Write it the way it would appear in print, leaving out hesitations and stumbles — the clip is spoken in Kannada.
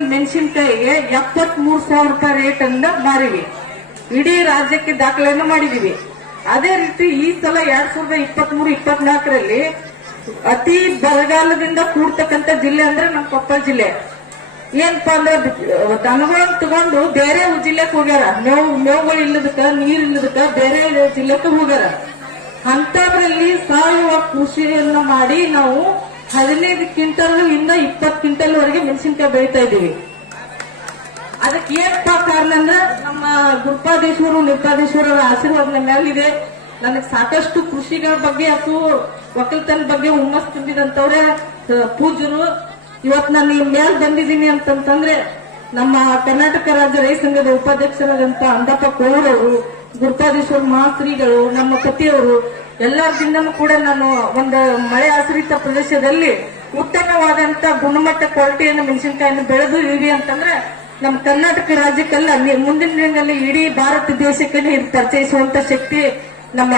ಮೆಣಸಿನಕಾಯಿಗೆ 73,000 ರೂಪಾಯಿ ರೇಟ್ ಅನ್ನ ಮಾರಿವಿ. ಇಡೀ ರಾಜ್ಯಕ್ಕೆ ದಾಖಲೆಯನ್ನು ಮಾಡಿದೀವಿ. ಅದೇ ರೀತಿ ಈ ಸಲ 2023-24ರಲ್ಲಿ ಅತಿ ಬರಗಾಲದಿಂದ ಕೂಡ್ತಕ್ಕಂಥ ಜಿಲ್ಲೆ ಅಂದ್ರೆ ನಮ್ಮ ಕೊಪ್ಪಳ ಜಿಲ್ಲೆ. ಏನಪ್ಪಾ ಅಂದ್ರೆ ದನಗಳನ್ನ ತಗೊಂಡು ಬೇರೆ ಜಿಲ್ಲೆಗೆ ಹೋಗ್ಯಾರ. ಮೇವುಗಳು ಇಲ್ಲದಕ್ಕ, ನೀರ್ ಇಲ್ಲದಕ್ಕ ಬೇರೆ ಜಿಲ್ಲೆಗೆ ಹೋಗ್ಯಾರ. ಅಂತದ್ರಲ್ಲಿ ಸಾವಯವ ಕೃಷಿಯನ್ನ ಮಾಡಿ ನಾವು 15 ಕ್ವಿಂಟಲ್ ಇಂದ 20 ಕ್ವಿಂಟಲ್ ವರೆಗೆ ಮೆಣಸಿನಕಾಯಿ ಬೆಳೀತಾ ಇದ್ದೀವಿ. ಅದಕ್ಕೆ ಏನಪ್ಪಾ ಕಾರಣ ಅಂದ್ರೆ ನಮ್ಮ ಗುರುಪಾದೇಶ್ವರು ನಿರ್ಪಾದೇಶ್ವರರ ಆಶೀರ್ವಾದ ನನ್ನ ಮೇಲಿದೆ. ನನಗೆ ಸಾಕಷ್ಟು ಕೃಷಿಗಳ ಬಗ್ಗೆ ಅಥವಾ ಒಕ್ಕಲ್ತನ ಬಗ್ಗೆ ಹುಮ್ಮಸ್ ತುಂಬಿದಂತವ್ರೆ ಪೂಜ್ಯರು. ಇವತ್ತು ನಾನು ಈ ಮೇಲ್ ಬಂದಿದ್ದೀನಿ ಅಂತಂದ್ರೆ ನಮ್ಮ ಕರ್ನಾಟಕ ರಾಜ್ಯ ರೈತ ಸಂಘದ ಉಪಾಧ್ಯಕ್ಷರಾದಂತ ಅಂದಪ್ಪ ಕೋಳೂರವರು, ಗುರುಪಾದೇಶ್ವರ ಮಹಾಶ್ರೀಗಳು, ನಮ್ಮ ಪತಿಯವರು ಎಲ್ಲರಿಂದನೂ ಕೂಡ ನಾನು ಒಂದು ಮಳೆ ಆಶ್ರಿತ ಪ್ರದೇಶದಲ್ಲಿ ಉತ್ತಮವಾದಂತ ಗುಣಮಟ್ಟ ಕ್ವಾಲಿಟಿಯನ್ನು ಮೆಣಸಿನಕಾಯಿಯನ್ನು ಬೆಳೆದು ಇವಿ ಅಂತಂದ್ರೆ ನಮ್ಮ ಕರ್ನಾಟಕ ರಾಜ್ಯಕ್ಕಲ್ಲ ಮುಂದಿನ ದಿನಗಳಲ್ಲಿ ಇಡೀ ಭಾರತ ದೇಶಕ್ಕೆ ಪರಿಚಯಿಸುವಂತ ಶಕ್ತಿ ನಮ್ಮ